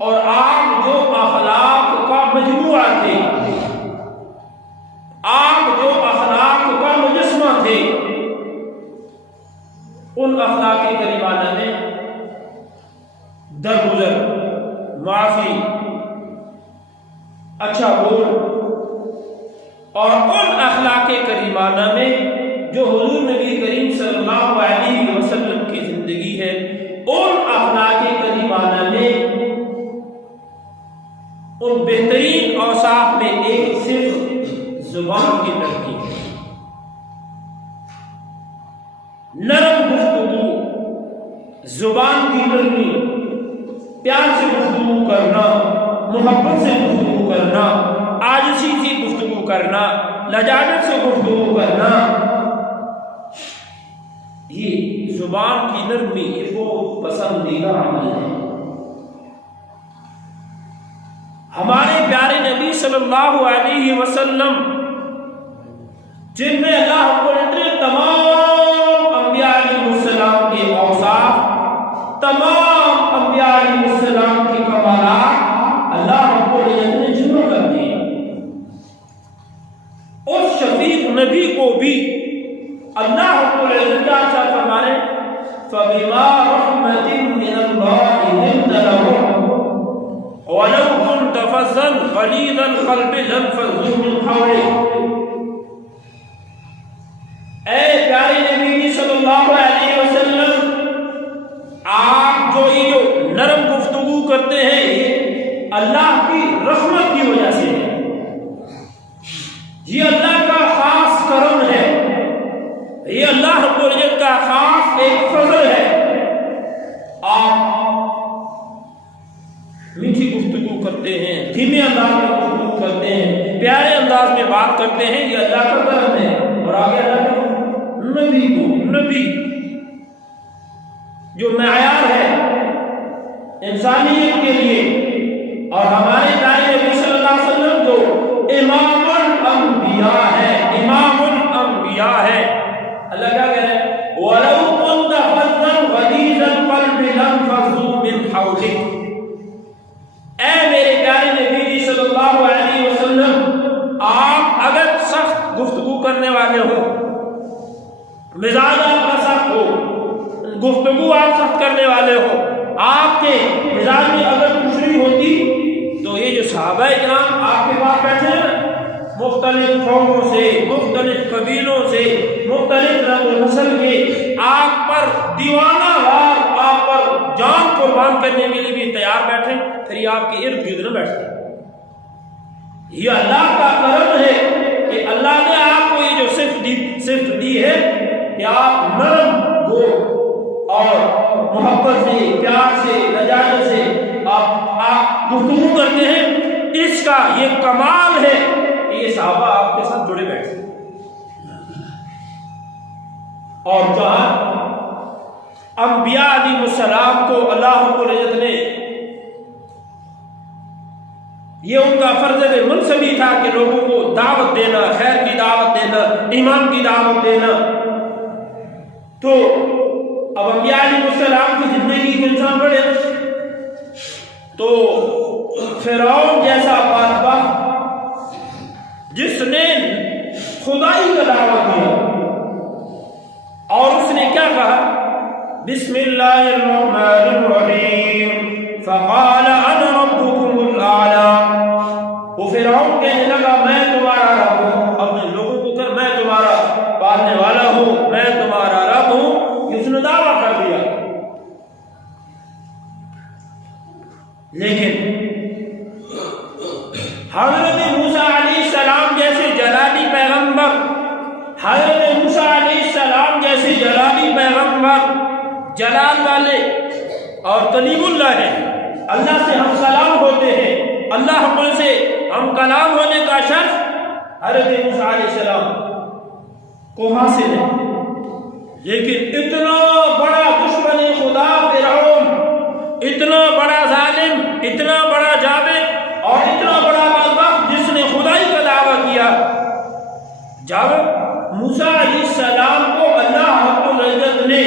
اور آپ جو اخلاق کا مجموعہ تھے، آپ جو اخلاق کا مجسمہ تھے، ان اخلاق کریمانہ میں درگزر، معافی، اچھا بول، اور ان اخلاق کریمانہ میں جو حضور نبی کریم صلی اللہ علیہ وسلم کی زندگی ہے، ان اخلاق کریمانہ میں ان بہترین اوصاف میں ایک صرف زبان کی نرمی ہے، نرم گفتگو، زبان کی نرمی، پیار سے گفتگو کرنا، محبت سے گفتگو کرنا، عاجزی سے گفتگو کرنا، لجاجت سے گفتگو کرنا، یہ زبان کی نرمی یہ بہت پسندیدہ عمل ہے۔ ہمارے پیارے نبی صلی اللہ علیہ وسلم، جن میں اللہ رب العزت نے تمام انبیاء علیہ السلام کے اوصاف، تمام انبیاء علیہ السلام کے کمالات اللہ رب العزت نے جمع کر دیے، اس شفیق نبی کو بھی اللہ رب العزت کیا فرما رہے ہیں؟ فَبِمَا رَحْمَةٍ مِّنَ اللَّهِ لِنتَ لَهُمْ وَلَوْ كُنْتَ فَظًّا غَلِيظَ الْقَلْبِ لَانفَضُّوا مِنْ حَوْلِكَ۔ اے پیارے نبی صلی اللہ علیہ وسلم، آپ جو یہ نرم گفتگو کرتے ہیں یہ اللہ کی رحمت کی وجہ سے ہے، یہ اللہ کا خاص کرم ہے، یہ اللہ رب العزت کا خاص ایک فضل ہے۔ آپ میٹھی گفتگو کرتے ہیں، دھیمے انداز میں گفتگو کرتے ہیں، پیارے انداز میں بات کرتے ہیں، یہ اللہ کا کرم ہے۔ اور آگے اللہ کا نبی کو، نبی جو معیار ہے انسانیت کے لیے، اور ہمارے پیارے نبی صلی اللہ علیہ وسلم جو امام الانبیاء ہے، امام الانبیاء ہے، اللہ کیا کہہ رہے ہیں؟ وَلَوْ كُنْتَ فَظًّا غَلِيظَ الْقَلْبِ لَانفَضُّوا مِنْ حَوْلِكَ۔ اے میرے پیارے نبی صلی اللہ علیہ وسلم، آپ اگر سخت گفتگو کرنے والے ہو، مزاج آپ کا سخت ہو، گفتگو آپ سخت کرنے والے ہو، آپ کے مزاج میں اگر خوشی ہوتی تو یہ جو صحابہ کرام آپ کے پاس بیٹھے ہیں، مختلف قوموں سے، مختلف قبیلوں سے، مختلف رنگ و نسل کے، آپ پر دیوانہ وار، آپ پر جان قربان کرنے کے لیے بھی تیار بیٹھے، پھر یہ آپ کے ارد گرد نہ بیٹھتے۔ یہ اللہ کا کرم ہے کہ اللہ نے آپ کو یہ جو صفت دی ہے کہ آپ نرم ہو اور محبت سے، پیار سے، لجاجت سے آپ گفتگو کرتے ہیں، اس کا یہ کمال ہے کہ یہ صحابہ آپ کے ساتھ جڑے بیٹھے۔ اور جہاں انبیاء علیہ السلام کو اللہ رب العزت نے یہ ان کا فرض منصبی تھا کہ لوگوں کو دعوت دینا، خیر کی دعوت دینا، ایمان کی دعوت دینا، تو اب انبیاء علیہ السلام کی زندگی کے انسان پڑھے تو فرعون جیسا بادشاہ جس نے خدائی کا دعویٰ کیا، اور اس نے کیا کہا؟ بسم اللہ الرحمن الرحیم فقال انا ربکم الاعلی۔ وہ فرعون کہنے لگا میں تمہارا رب ہوں، اپنے لوگوں کو کر میں تمہارا پالنے والا ہوں، میں تمہارا رب ہوں، اس نے دعویٰ کر دیا۔ لیکن حضرت موسیٰ علیہ السلام جیسے جلالی پیغمبر، حضرت موسیٰ علیہ السلام جیسے جلالی پیغمبر، جلال والے اور کلیم اللہ ہیں، اللہ سے ہم سلام ہوتے ہیں، اللہ ہم سے ہم کلام ہونے کا شرف حضرت موسیٰ علیہ السلام کو حاصل ہے۔ لیکن اتنا بڑا دشمن خدا فرعون، اتنا بڑا ظالم، اتنا بڑا جابر اور اتنا بڑا بدبخت جس نے خدائی کا دعویٰ کیا، جب موسیٰ علیہ السلام کو اللہ رب العزت نے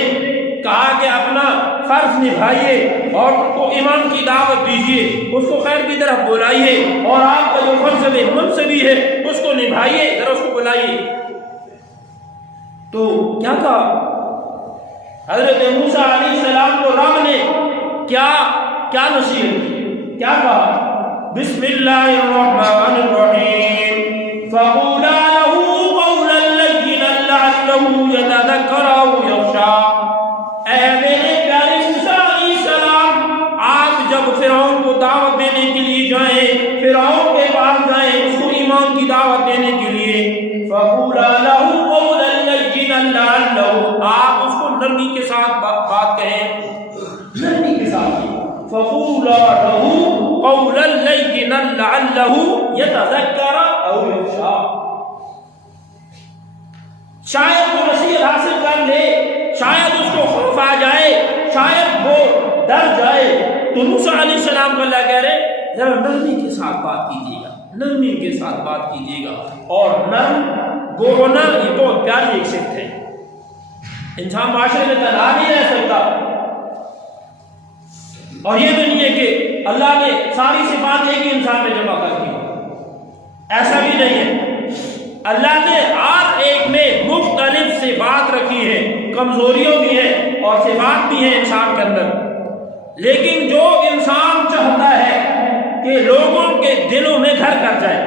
کہا کہ اپنا فرض نبھائیے اور ان کو ایمان کی دعوت دیجیے، دیجئے، اس کو خیر کی طرف بلائیے، اور آپ کا جو منصب منصبی ہے اس کو نبھائیے، ذرا اس کو بلائیے۔ تو کیا کہا حضرت موسیٰ علیہ السلام کو رب نے کیا نصیحت کی، کیا کہا؟ بسم اللہ الرحمن الرحیم فقولا له قولا لینا لعلہ یتذکر او یخشی۔ اے میرے پیارے موسیٰ علیہ السلام، آپ جب فرعون کو دعوت دینے کے لیے جائیں، فرعون کے پاس جائیں اس کو ایمان کی دعوت دینے کے لیے، فقولا له قولا لینا لعلہ، آپ اس کو نرمی کے ساتھ بات کہیں، نرمی کے ساتھ۔ فقولا له قولا لینا لعلہ یتذکر او یخشی، شاید وہ نصیحت حاصل کر لے، شاید اس کو خوف آ جائے، شاید وہ ڈر جائے۔ تو موسیٰ علیہ السلام کو اللہ کہہ رہے ذرا نرمی کے ساتھ بات کیجیے گا، نرمی کے ساتھ بات کیجیے گا۔ اور نرم ہونا یہ بہت پیاری ایک صفت ہے۔ انسان معاشرے میں تنہا نہیں رہ سکتا، اور یہ بھی نہیں ہے کہ اللہ نے ساری صفات ایک ہی انسان میں جمع کر دی، ایسا بھی نہیں ہے۔ اللہ نے ہر ایک میں مختلف صفات رکھی ہیں، کمزوریوں بھی ہیں اور صفات بھی ہیں انسان کے اندر، لیکن جو انسان چاہتا ہے کہ لوگوں کے دلوں میں گھر کر جائے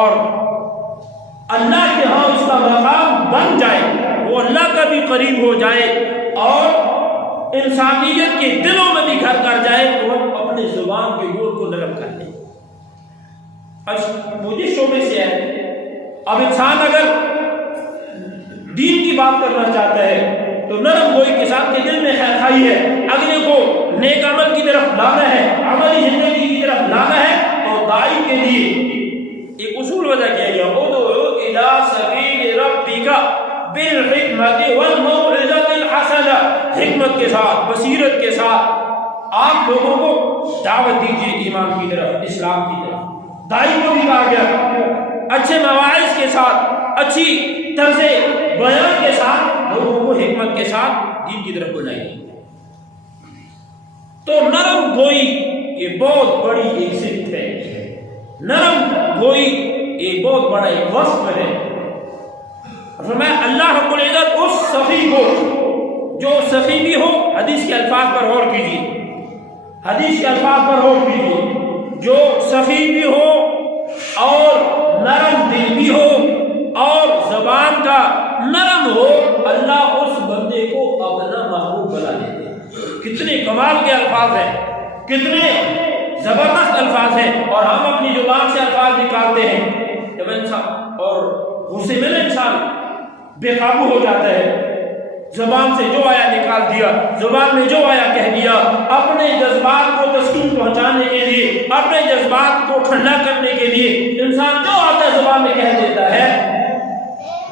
اور اللہ کے ہاں اس کا مقام بن جائے، وہ اللہ کا بھی قریب ہو جائے اور انسانیت کے دلوں میں بھی گھر کر جائے، تو ہم اپنے زبان کے جوڑ کو نرم کر لیں۔ مجھے شعبے سے ہے، اب انسان اگر دین کی بات کرنا چاہتا ہے تو نرم گوئی کے ساتھ کہ دل میں خیر خائی ہے، اگلے کو نیک عمل کی طرف لانا ہے، عملی زندگی کی طرف لانا ہے، تو داعی کے لیے ایک اصول وضع کیا گیا، ادعو الی سبیل ربک بالحکمت والموعظۃ الحسنہ، حکمت کے ساتھ، بصیرت کے ساتھ آپ لوگوں کو دعوت دیجیے ایمان کی طرف، اسلام کی طرف۔ داعی کو بھی کہا گیا اچھے مواعظ کے ساتھ، اچھی طرز بیان کے ساتھ لوگوں کو حکمت کے ساتھ دین کی طرف بلائیے۔ تو نرم گوئی یہ بہت بڑی ایک صفت ہے، نرم گوئی ایک بہت بڑا ایک وصف ہے۔ فرمایا اللہ رب العزت اس سخی کو، جو سخی بھی ہو، حدیث کے الفاظ پر غور کیجیے، حدیث کے الفاظ پر غور کیجیے، جو سخی بھی ہو اور نرم دل بھی ہو اور زبان کا نرم ہو، اللہ اس بندے کو اپنا محبوب بنا لیتے ہیں۔ کتنے کمال کے الفاظ ہیں، کتنے زبردست الفاظ ہیں، اور ہم اپنی زبان سے الفاظ نکالتے ہیں جب انسان اور غصے میں انسان بے قابو ہو جاتا ہے، زبان سے جو آیا نکال دیا، زبان میں جو آیا کہہ دیا، اپنے جذبات کو تسکین پہنچانے کے لیے، اپنے جذبات کو ٹھنڈا کرنے کے لیے انسان جو آتا ہے زبان میں کہہ دیتا ہے۔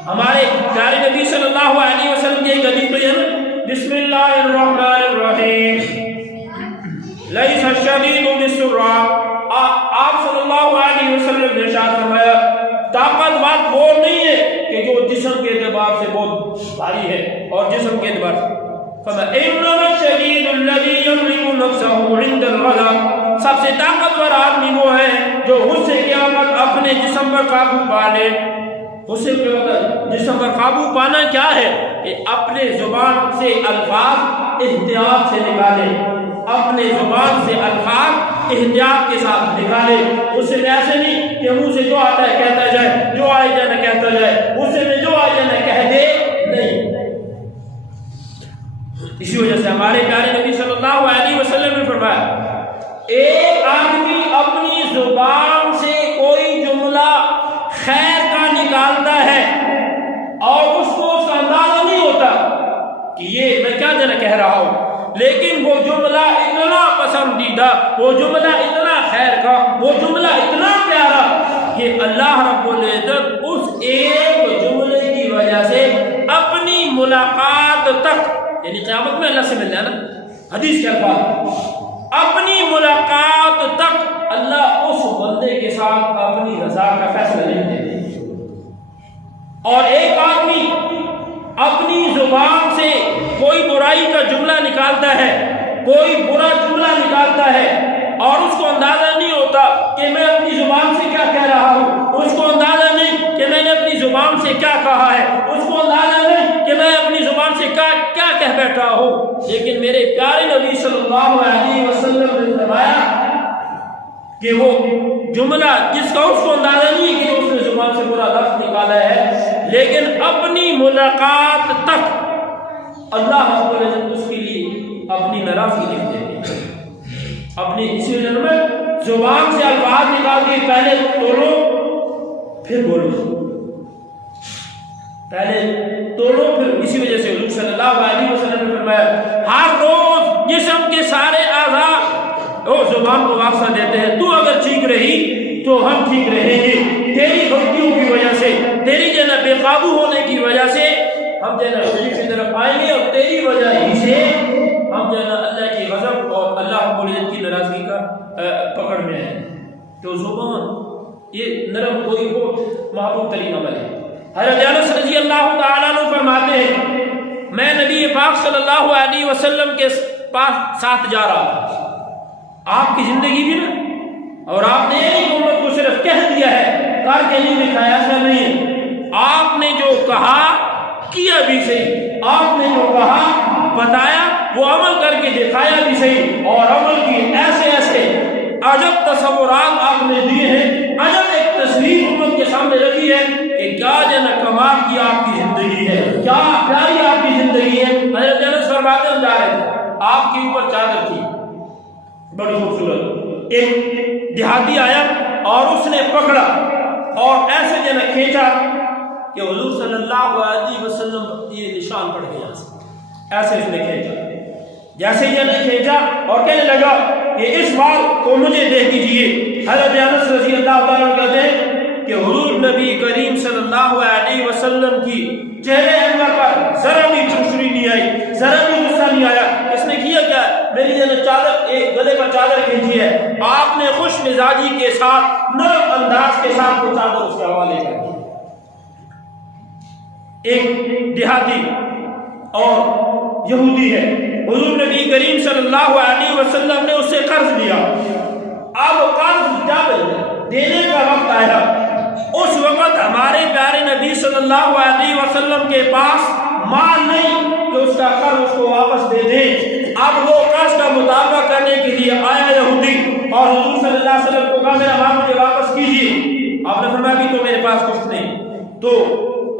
ہمارے پیارے نبی صلی اللہ علیہ وسلم کی ایک حدیث ہے نا، بسم اللہ الرحمن الرحیم لیس الشدید بالسرعہ، آپ صلی اللہ علیہ وسلم نے ارشاد فرمایا طاقتور وہ نہیں ہے کہ جو جسم کے اعتبار سے بہت بھاری ہے اور جسم کے اعتبار سے، فَإِنَّمَا الشَّدِيدُ الَّذِي يَمْلِكُ نَفْسَهُ عِنْدَ الْغَضَبِ، سب سے طاقتور آدمی وہ ہے جو غصے کے وقت اپنے جسم پر قابو پا لے۔ غصے کے وقت جسم پر قابو پانا کیا ہے؟ کہ اپنے زبان سے الفاظ احتیاط سے نکالے، اپنے زبان سے الفاظ احتیاط کے ساتھ نکالے۔ اس سے ایسے نہیں کہ منہ سے جو آتا ہے کہتا جائے، جو آئے جائے نہ کہتا جائے، اس سے میں جو آئے جائے نہ کہہ دے، نہیں۔ اسی وجہ سے ہمارے پیارے نبی صلی اللہ علیہ وسلم نے فرمایا ایک آدمی اپنی زبان سے کوئی جملہ خیر کا نکالتا ہے اور اس کو اس کا اندازہ نہیں ہوتا کہ یہ میں کیا جانا کہہ رہا ہوں، لیکن وہ جملہ اتنا پسندیدہ، وہ جملہ اتنا خیر کا، وہ جملہ اتنا پیارا کہ اللہ رب العزت اس ایک جملے کی وجہ سے اپنی ملاقات تک، یعنی قیامت میں اللہ سے ملنا ہے نا، حدیث کے الفاظ، اپنی ملاقات تک اللہ اس بندے کے ساتھ اپنی رضا کا فیصلہ نہیں دیتے۔ اور ایک آدمی اپنی زبان سے کوئی برائی کا جملہ نکالتا ہے، کوئی برا جملہ نکالتا ہے، کہ میں اپنی زبان سے کیا کہہ رہا ہوں، اس کو اندازہ نہیں کہ میں نے اپنی زبان سے کیا کہا ہے، اس کو اندازہ نہیں کہ میں اپنی زبان سے کیا کہہ بیٹھا ہوں، لیکن میرے پیارے نبی صلی اللہ علیہ وسلم نے فرمایا کہ وہ جملہ جس کا اس کو اندازہ نہیں کہ اس نے زبان سے برا لفظ نکالا ہے، لیکن اپنی ملاقات تک اللہ رب العزت اس کے لیے اپنی ناراضگی لکھ دیتے ہیں۔ اپنی اسی وجہ میں زبان سے الفاظ نکال کے پہلے توڑو پھر بولو، پہلے توڑو پھر، اسی وجہ سے حضور صلی اللہ علیہ وسلم نے فرمایا ہر روز جسم کے سارے اعضاء وہ زبان کو واسطہ دیتے ہیں، تو اگر ٹھیک رہی تو ہم ٹھیک رہیں گے، تیری غلطیوں کی وجہ سے، تیری جو ہے بے قابو ہونے کی وجہ سے ہم جو ہے خوشی کی طرف آئیں گے، اور تیری وجہ ہی سے ہم جو ہے اللہ کی غضب اور اللہ رب العزت کی ناراضگی کا پکڑ میں ہے۔ تو زبان یہ نرم کوئی بہت محبوب ترین عمل ہے۔ حضرت انس رضی اللہ تعالیٰ عنہ فرماتے ہیں میں نبی پاک صلی اللہ علیہ وسلم کے پاس ساتھ جا رہا تھا، آپ کی زندگی بھی نا، اور آپ نے ایک امت کو صرف کہہ دیا ہے، کر کے نہیں دکھایا، ایسا نہیں ہے، آپ نے جو کہا کیا بھی صحیح، آپ نے جو کہا بتایا وہ عمل کر کے دکھایا بھی صحیح، اور عمل کی ایسے ایسے عجب تصورات آپ نے دیے ہیں، عجب ایک تصویر امت کے سامنے رکھی ہے کہ کیا جنا کمال کی آپ کی زندگی ہے، کیا پیاری آپ کی زندگی ہے۔ حضرت انس فرماتے ہیں جا رہے تھے، آپ کے اوپر چادر تھی بڑی خوبصورت، ایک دیہاتی آیا اور اس نے پکڑا اور ایسے جنا کھینچا کہ حضور صلی اللہ علیہ وسلم یہ نشان پڑ گیا، ایسے اس نے کھینچا، جیسے یہ نے کھینچا اور کہنے لگا کہ اس بار کو مجھے دے دیجئے۔ حضرت انس رضی اللہ تعالیٰ کہتے ہیں کہ حضور نبی کریم صلی اللہ علیہ وسلم کی چہرے انور پر ذرا بھی چرچری نہیں آئی، ذرا بھی غصہ نہیں آیا۔ اس نے کیا کیا؟ میری جن چادر ایک گلے پر چادر کھینچی ہے، آپ نے خوش مزاجی کے ساتھ نرم انداز کے ساتھ وہ چادر اس کے حوالے کر دی۔ ایک دیہاتی اور یہودی ہے، حضور نبی کریم صلی اللہ علیہ وسلم نے اس سے قرض لیا، اب قرض جب دینے کا وقت آیا، اس وقت ہمارے پیارے نبی صلی اللہ علیہ وسلم کے پاس مال نہیں کہ اس کا قرض اس کو واپس دے دے۔ اب وہ قرض کا مطالبہ کرنے کے لیے آیا یہودی، اور حضور صلی اللہ علیہ وسلم کو کہا میرا مال مجھے واپس کیجیے۔ آپ نے فرمایا کہ تو میرے پاس کچھ نہیں، تو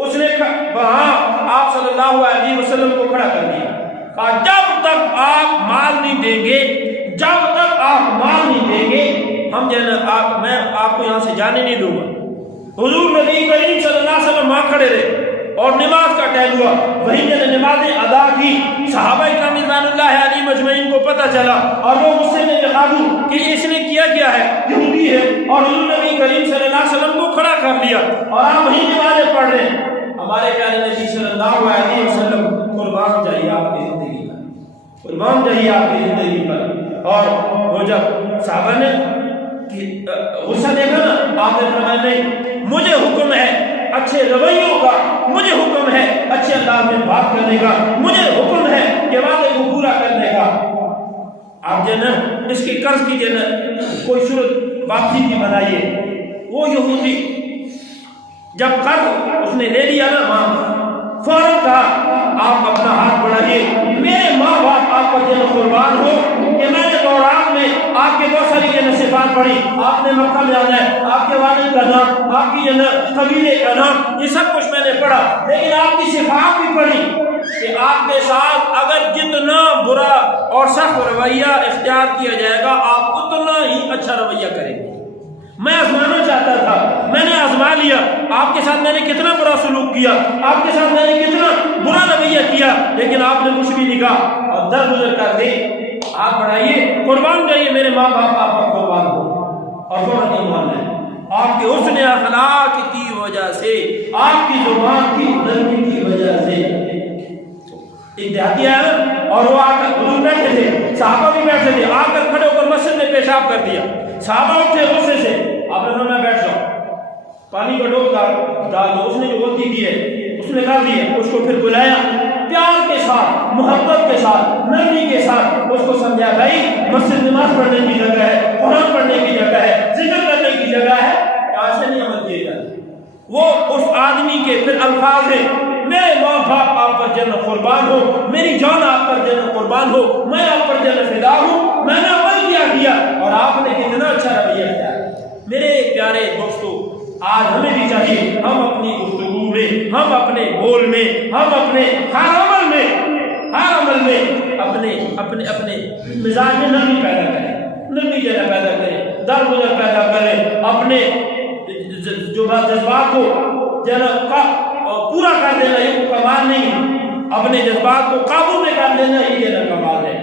اس نے وہاں آپ صلی اللہ علیہ وسلم کو کھڑا کر دیا، کہا جب تک آپ مال نہیں دیں گے، جب تک آپ مال نہیں دیں گے ہم میں آپ کو یہاں سے جانے نہیں دوں گا۔ حضور نبی کریم صلی اللہ علیہ وسلم وہاں کھڑے رہے اور نماز کا ٹائم ہوا، وہیں جب نمازیں ادا کی، صحابہ کرام رضوان اللہ علیہ مجمعین کو پتہ چلا اور وہ غصے میں قابو کہ اس نے کیا ہے، یہودی ہے، اور حضور نبی کریم صلی اللہ علیہ وسلم کو کھڑا کر دیا اور آپ وہیں نمازیں پڑھ رہے ہیں۔ ہمارے پیارے نبی صلی اللہ علیہ وسلم قربان چاہیے آپ کی زندگی پر، قربان چاہیے آپ کی زندگی پر۔ اور وہ جب صحابہ نے غصہ دیکھا نا، آپ نے فرمایا نہیں، مجھے حکم ہے اچھے رویوں کا، مجھے حکم ہے اچھے انداز میں بات کرنے کا، مجھے حکم ہے کہ وعدے کو پورا کرنے کا۔ آپ جو ہے نا اس کی قرض کی جو ہے نا کوئی صورت واپسی کی بنائیے۔ وہ یہودی جب قرض اس نے لے لیا نا ماں، فوراً کہا آپ اپنا ہاتھ بڑھائیے، میرے ماں باپ آپ کا جن قربان ہو کہ میں نے دوران میں آپ کے بہت ساری جن صفات پڑھی، آپ نے مکہ میں آنا ہے، آپ کے والد کا نام، آپ کی جن قبیلے کا نام، یہ سب کچھ میں نے پڑھا، لیکن آپ کی صفات بھی پڑھی کہ آپ کے ساتھ اگر جتنا برا اور سخت رویہ اختیار کیا جائے گا آپ اتنا ہی اچھا رویہ کریں گے۔ میں آزمانا چاہتا تھا، میں نے آزما لیا، آپ کے ساتھ میں نے کتنا برا سلوک کیا، آپ کے ساتھ میں نے کتنا برا رویہ کیا، لیکن آپ نے کچھ بھی نہیں کہا اور درگزر کر دے۔ آپ بڑھائیے، قربان جائیے، میرے ماں باپ آپ کا قربان ہو، اور فوراً ایمان ہے آپ کے حسن اخلاق کی وجہ سے، آپ کی زبان کی نرمی کی وجہ سے۔ ایک دیہاتی آیا اور وہ آ کر حضور بیٹھے تھے، صحابہ بھی بیٹھے تھے، آ کر کھڑے ہو کر مسجد میں پیشاب کر دیا، صحابہ اٹھے غصے سے، آپ نے فرمایا بیٹھ جاؤ، پانی کا ڈوب ڈال دو، اس نے جو غلطی کی ہے اس نے کر دی ہے، اس کو پھر بلایا پیار کے ساتھ، محبت کے ساتھ، نرمی کے ساتھ، اس کو سمجھا بھائی مسجد نماز پڑھنے کی جگہ ہے، قرآن پڑھنے کی جگہ ہے، ذکر پھر الفاظ ہیں، میرے ماں باپ آپ پر جنت قربان ہو، میری جان آپ پر جنت قربان ہو، میں آپ پر جنت فدا ہوں، میں نے عمل کیا اور آپ نے کتنا اچھا رویہ اختیار۔ میرے پیارے دوستو، آج ہمیں بھی چاہیے ہم اپنی گفتگو میں، ہم اپنے بول میں، ہم اپنے ہر عمل میں اپنے مزاج میں نرمی پیدا کریں، نرمی پیدا کریں، درد پیدا کریں، اپنے جو جذبات کو پورا کر دینا یہ کمال نہیں، اپنے جذبات کو قابو میں کر لینا یہ کمال ہے۔